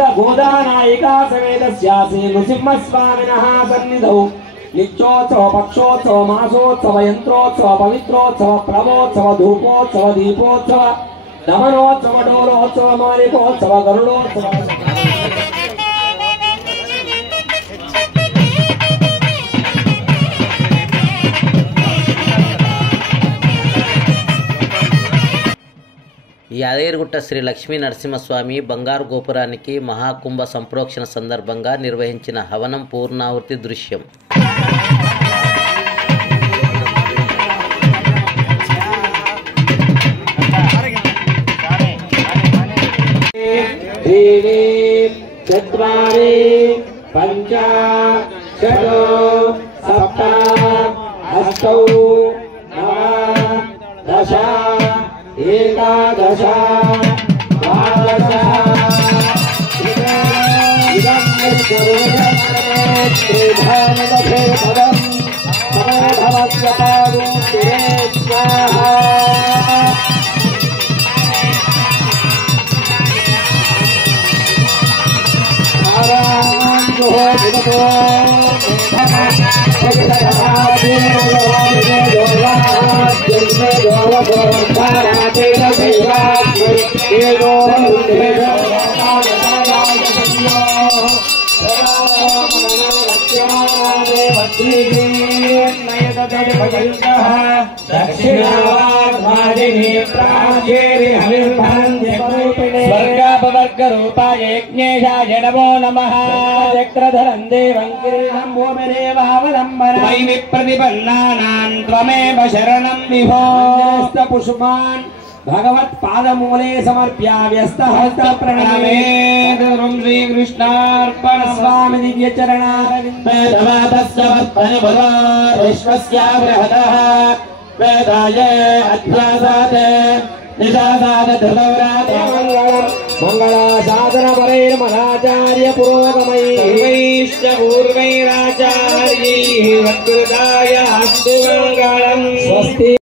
गोदानायिका समेत स्यासी नृसिंहस्वामिनः सन्निधौ नित्योत्सव पक्षोत्सव मासोत्सव यंत्रोत्सव पवित्रोत्सव प्रभोत्सव धूपोत्सव दीपोत्सव नमनोत्सव डोलोत्सव मालिकोत्सव गरुडोत्सव యాదగిరిగుట్ట శ్రీ లక్ష్మీ నరసింహస్వామి బంగారు గోపురానికి మహాకుంభ సంప్రోక్షణ సందర్భంగా నిర్వహించిన హవనం పూర్ణాహుతి దృశ్యం. पंच षड सप्त अष्टौ नव दश एकादश द्वादश स्वर्गापवर्गरूपाय यज्ञेशाय नमो नमः. चक्रधरं देवं किरीटं भूमिरेवावलम्बनं त्वयि विप्रतिपन्नानां त्वमेव शरणं विभो. पुष्पान् भगवत्पादमूले समर्प्य व्यस्तहस्त प्रणमे श्रीकृष्णार्पण स्वामी दिव्यचरणारविन्दः वेदाय अध्यासात् निशासात् धृतव्रात मंगलासाधनपरैर्मदाचार्य पुरोगमैश्च पूर्वैराचार्यैः वक्रदाय अस्तु मंगलम्. स्वस्ति.